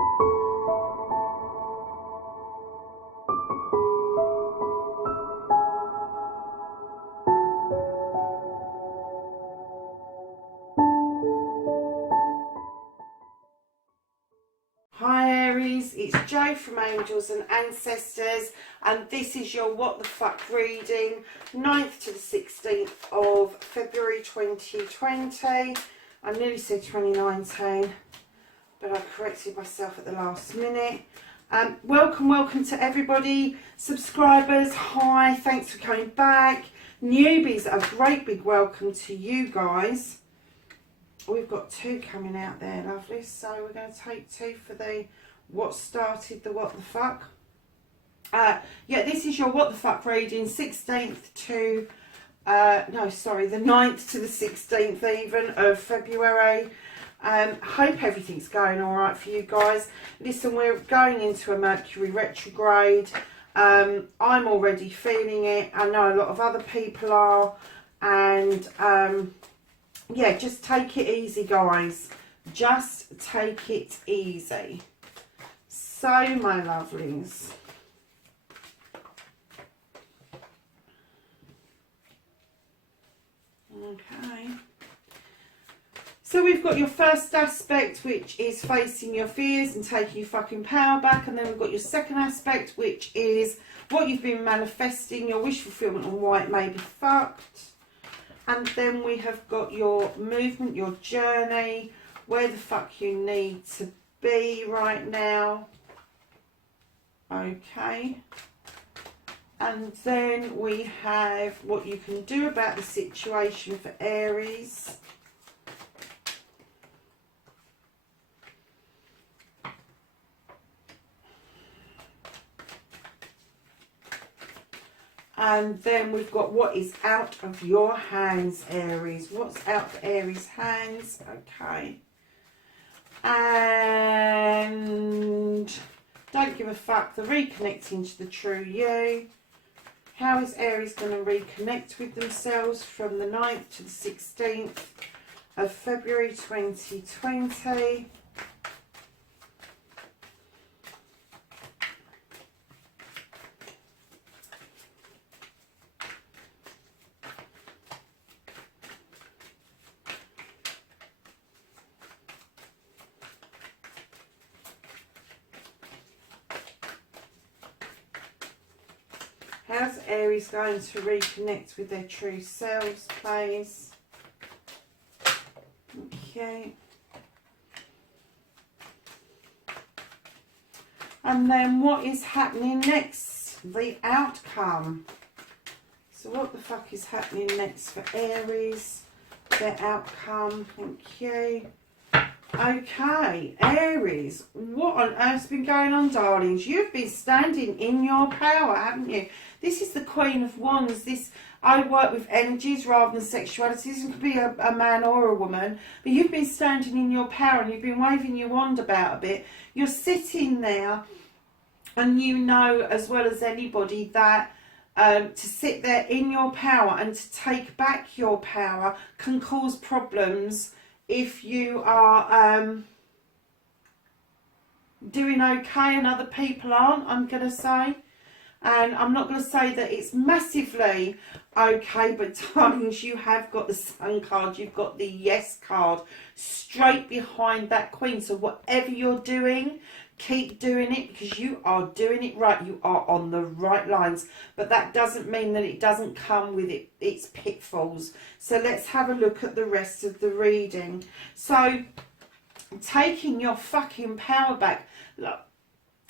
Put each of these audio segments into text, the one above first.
Hi Aries, it's Jo from Angels and Ancestors, and this is your What the Fuck reading, 9th to the 16th of February 2020. I nearly said 2019, but I corrected myself at the last minute. Welcome to everybody. Subscribers, hi, thanks for coming back. Newbies, a great big welcome to you guys. We've got 2 coming out there, lovely. So we're going to take 2 for the what started the what the fuck. Yeah, this is your what the fuck reading, 16th to, the 9th to the 16th even of February. Hope everything's going all right for you guys. Listen, we're going into a Mercury retrograde. I'm already feeling it. I know a lot of other people are. And yeah, just take it easy, guys. Just take it easy. So, my lovelies. Okay. So we've got your first aspect, which is facing your fears and taking your fucking power back. And then we've got your second aspect, which is what you've been manifesting, your wish fulfillment and why it may be fucked. And then we have got your movement, your journey, where the fuck you need to be right now. Okay. And then we have what you can do about the situation for Aries. And then we've got what is out of your hands, Aries. What's out of Aries' hands? Okay. And don't give a fuck. The reconnecting to the true you. How is Aries going to reconnect with themselves from the 9th to the 16th of February 2020? How's Aries going to reconnect with their true selves, please? Okay. And then what is happening next? The outcome. So what the fuck is happening next for Aries? Their outcome. Thank you. Okay, Aries, what on earth's been going on, darlings? You've been standing in your power, haven't you? This is the Queen of Wands. I work with energies rather than sexuality. This could be a man or a woman, but you've been standing in your power and you've been waving your wand about a bit. You're sitting there and you know as well as anybody that to sit there in your power and to take back your power can cause problems if you are doing okay and other people aren't, I'm going to say. And I'm not going to say that it's massively okay, but darlings, you have got the Sun card, you've got the Yes card straight behind that Queen. So whatever you're doing, keep doing it because you are doing it right. You are on the right lines. But that doesn't mean that it doesn't come with its pitfalls. So let's have a look at the rest of the reading. So taking your fucking power back. Look,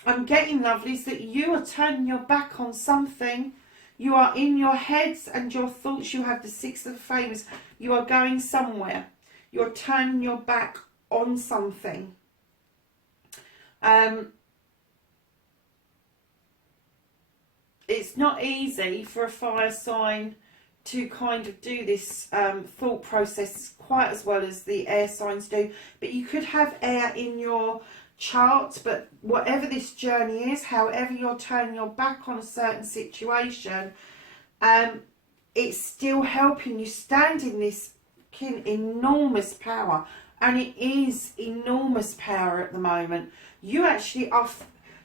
I'm getting, lovelies, that you are turning your back on something. You are in your heads and your thoughts. You have the Six of Flames. You are going somewhere. You're turning your back on something. It's not easy for a fire sign to kind of do this thought process quite as well as the air signs do. But you could have air in your chart, but whatever this journey is, however you're turning your back on a certain situation, it's still helping you stand in this enormous power and it is enormous power at the moment. You actually are,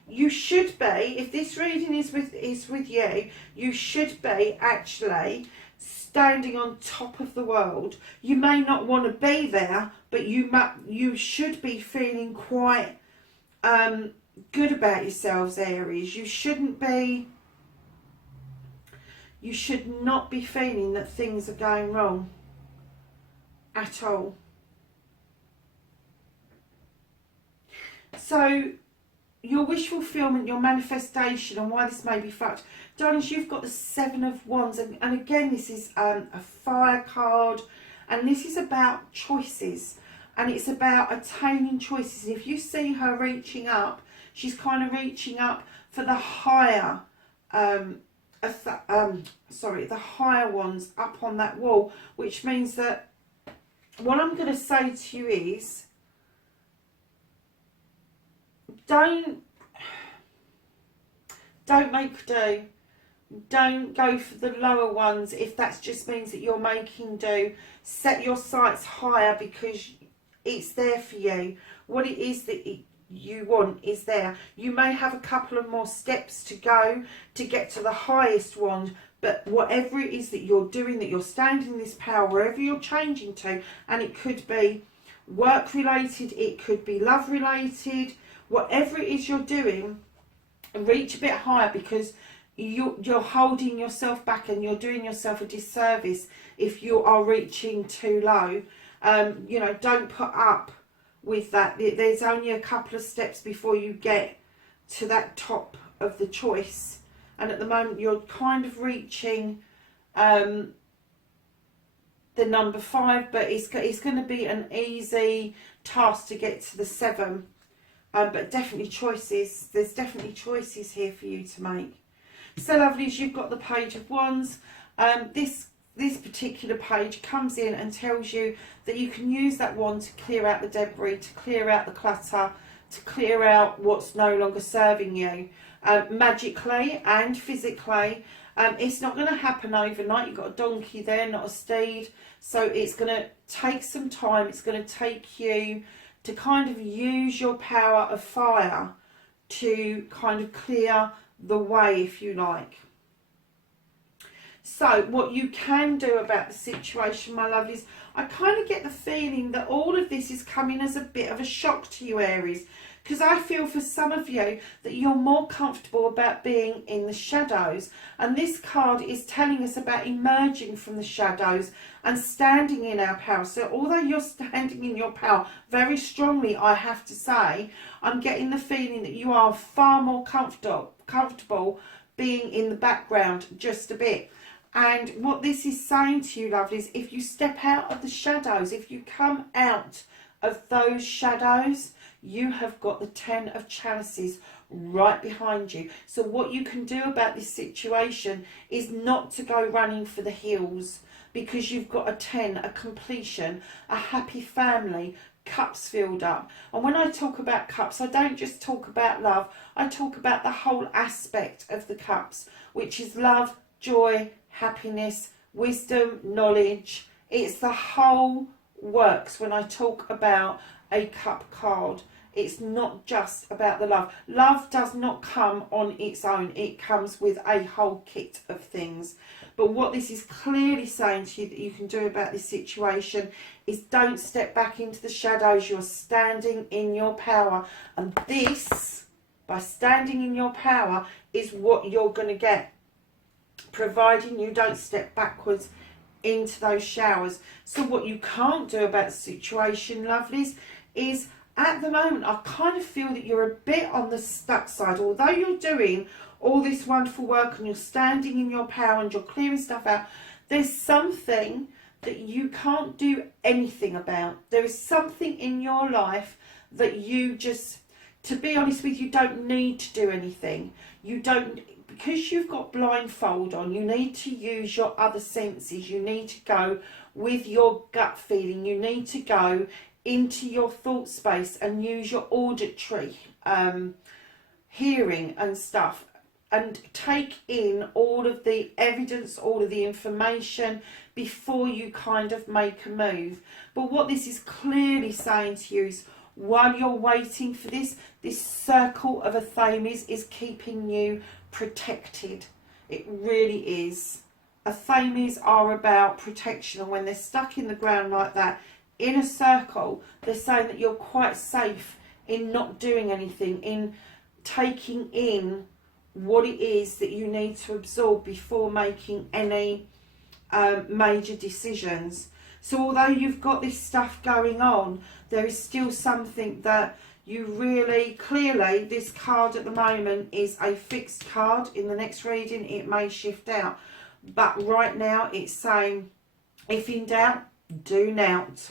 you should be, if this reading is with you, you should be actually standing on top of the world. You may not want to be there, but you should be feeling quite good about yourselves, Aries. You should not be feeling that things are going wrong at all. So your wish fulfillment, your manifestation, and why this may be fucked. Darlings, you've got the Seven of Wands, and again, this is a fire card, and this is about choices, and it's about attaining choices. And if you see her reaching up, she's kind of reaching up for the higher, the higher ones up on that wall, which means that what I'm going to say to you is, don't make do. Don't go for the lower ones if that just means that you're making do. Set your sights higher, because it's there for you. What it is that you want is there. You may have a couple of more steps to go to get to the highest wand, but whatever it is that you're doing, that you're standing in this power, wherever you're changing to, and it could be work related, it could be love related, whatever it is you're doing, reach a bit higher, because you're holding yourself back and you're doing yourself a disservice if you are reaching too low. You know, don't put up with that. There's only a couple of steps before you get to that top of the choice, and at the moment you're kind of reaching the number 5, but it's going to be an easy task to get to the 7. But definitely choices. There's definitely choices here for you to make. So lovelies, you've got the Page of Wands. This particular page comes in and tells you that you can use that wand to clear out the debris, to clear out the clutter, to clear out what's no longer serving you, magically and physically. It's not going to happen overnight. You've got a donkey there, not a steed. So it's going to take some time. It's going to take you to kind of use your power of fire to kind of clear the way, if you like. So what you can do about the situation, my lovelies, I kind of get the feeling that all of this is coming as a bit of a shock to you, Aries, because I feel for some of you that you're more comfortable about being in the shadows, and this card is telling us about emerging from the shadows and standing in our power. So although you're standing in your power very strongly, I have to say, I'm getting the feeling that you are far more comfortable being in the background just a bit. And what this is saying to you, lovelies, if you step out of the shadows, if you come out of those shadows, you have got the 10 of Chalices right behind you. So what you can do about this situation is not to go running for the hills, because you've got a 10, a completion, a happy family, cups filled up. And when I talk about cups, I don't just talk about love, I talk about the whole aspect of the cups, which is love, joy, happiness, wisdom, knowledge. It's the whole works when I talk about a cup card. It's not just about the love. Love does not come on its own. It comes with a whole kit of things. But what this is clearly saying to you that you can do about this situation is don't step back into the shadows. You're standing in your power. And this, by standing in your power, is what you're going to get, providing you don't step backwards into those showers. So what you can't do about the situation, lovelies, is at the moment I kind of feel that you're a bit on the stuck side. Although you're doing all this wonderful work and you're standing in your power and you're clearing stuff out, there's something that you can't do anything about. There is something in your life that you just, to be honest with you, don't need to do anything. You don't, because you've got blindfold on, you need to use your other senses. You need to go with your gut feeling. You need to go into your thought space and use your auditory hearing and stuff. and take in all of the evidence, all of the information before you kind of make a move. But what this is clearly saying to you is, while you're waiting for this circle of Athames is keeping you protected. It really is. Athames are about protection, and when they're stuck in the ground like that, in a circle, they're saying that you're quite safe in not doing anything, in taking in what it is that you need to absorb before making any major decisions. So although you've got this stuff going on, there is still something that you really clearly, this card at the moment is a fixed card. In the next reading it may shift out, but right now it's saying, if in doubt, do not.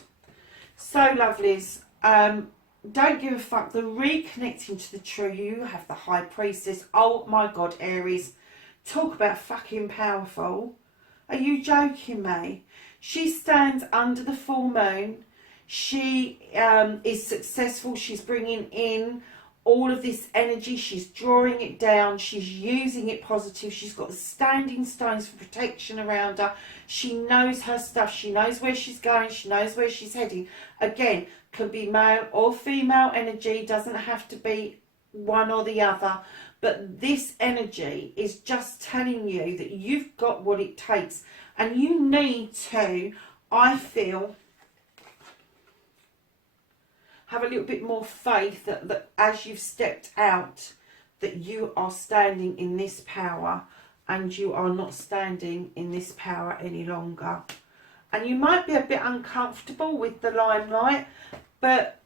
So lovelies, don't give a fuck. The reconnecting to the true you have the High Priestess. Oh my God, Aries, talk about fucking powerful. Are you joking me? She stands under the full moon. She is successful. She's bringing in all of this energy. She's drawing it down. She's using it positive. She's got the standing stones for protection around her. She knows her stuff. She knows where she's going. She knows where she's heading. Again, can be male or female energy. Doesn't have to be one or the other. But this energy is just telling you that you've got what it takes. And you need to, I feel, have a little bit more faith that as you've stepped out, that you are standing in this power and you are not standing in this power any longer. And you might be a bit uncomfortable with the limelight, but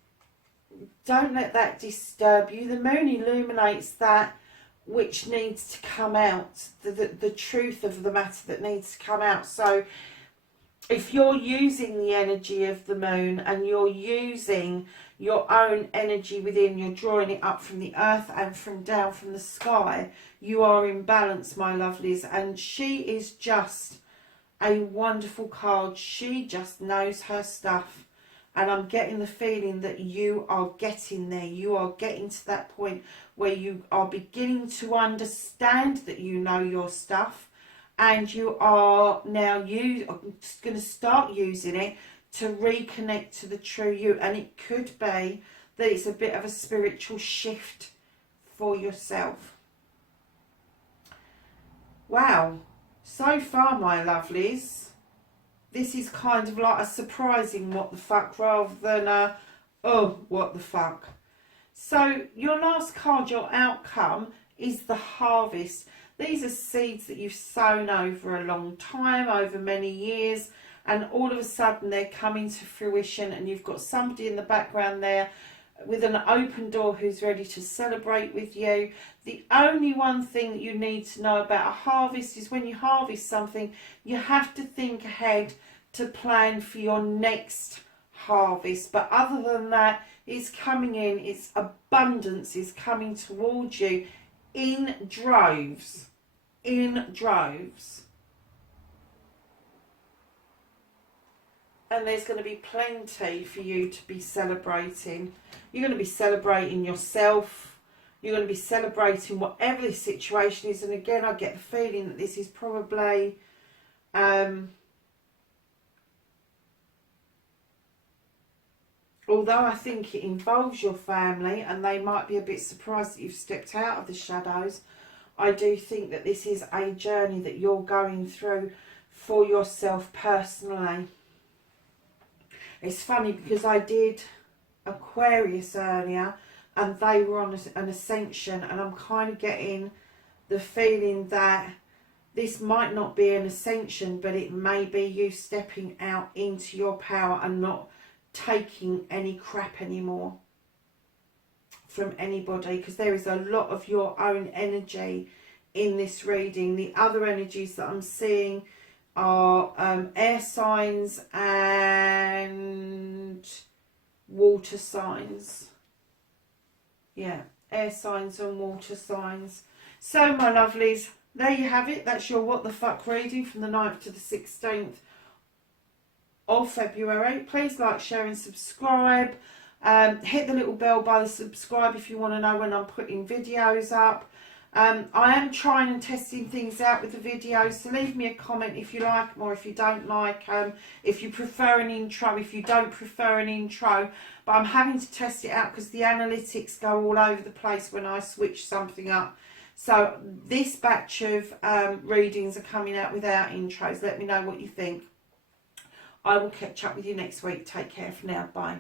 don't let that disturb you. The moon illuminates that which needs to come out, the truth of the matter that needs to come out. So if you're using the energy of the moon and you're using your own energy within, you're drawing it up from the earth and from down from the sky, you are in balance, my lovelies. And she is just a wonderful card. She just knows her stuff. And I'm getting the feeling that you are getting there. You are getting to that point where you are beginning to understand that you know your stuff. And you are now going to start using it to reconnect to the true you. And it could be that it's a bit of a spiritual shift for yourself. Wow. So far, my lovelies, this is kind of like a surprising what the fuck rather than a, oh, what the fuck. So your last card, your outcome, is the harvest. These are seeds that you've sown over a long time, over many years, and all of a sudden they're coming to fruition, and you've got somebody in the background there with an open door who's ready to celebrate with you. The only one thing that you need to know about a harvest is when you harvest something, you have to think ahead to plan for your next harvest. But other than that, it's coming in, its abundance is coming towards you in droves. In droves. And there's going to be plenty for you to be celebrating. You're going to be celebrating yourself. You're going to be celebrating whatever this situation is. And again, I get the feeling that this is probably although I think it involves your family and they might be a bit surprised that you've stepped out of the shadows, I do think that this is a journey that you're going through for yourself personally. It's funny because I did Aquarius earlier and they were on an ascension, and I'm kind of getting the feeling that this might not be an ascension, but it may be you stepping out into your power and not taking any crap anymore from anybody, because there is a lot of your own energy in this reading. The other energies that I'm seeing are air signs and water signs. Yeah, air signs and water signs. So my lovelies, there you have it. That's your what the fuck reading from the 9th to the 16th of February. Please like, share and subscribe. Hit the little bell by the subscribe if you want to know when I'm putting videos up. I am trying and testing things out with the videos, so leave me a comment if you like them or if you don't like them, if you prefer an intro, if you don't prefer an intro. But I'm having to test it out because the analytics go all over the place when I switch something up. So this batch of readings are coming out without intros. Let me know what you think. I will catch up with you next week. Take care for now. Bye.